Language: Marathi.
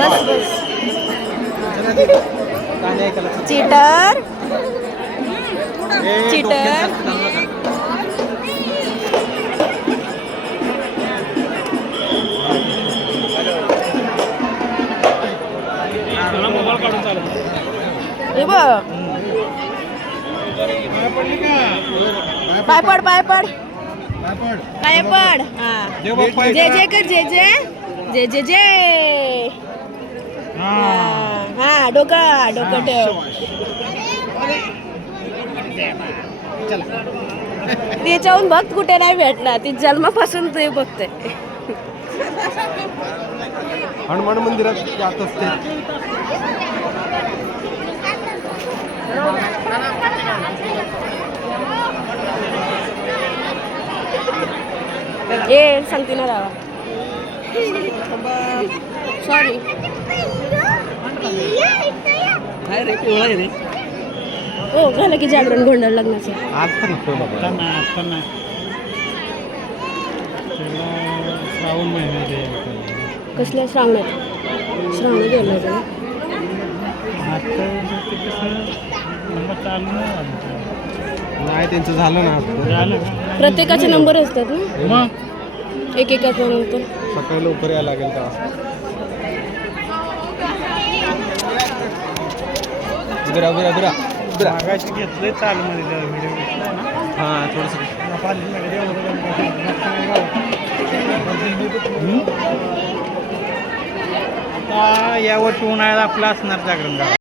बस बस चीटर चीटर हे बघ पाय पड पाय पड पाय पड हा जे जे कर जे जे जे जे जे हा डोकं डोकं ठेव त्याच्याहून भक्त कुठे नाही भेटणार ती जन्मापासून ते बघते हनुमान मंदिरात जात असते ये सांगते ना रावा सॉरी काय रे कोळा रे हो झालं की जागरण गोंधळ लग्नाचं आज पण श्रावण महिन्यात कसल्या श्रावणात श्रावण गेलं होतं नाही त्यांचं झालं ना प्रत्येकाचे नंबर असतात ना मग एकेकाच्या नंतर सकाळी लवकर यायला लागेल तेव्हा बिरा बिरा बिरा बिरा मागाशी घेतलंय चालू मध्ये व्हिडिओ घेतला ना हां थोडंसं आता यावर्षी उन्हाळ्यात आपलं असणार जागरण गाव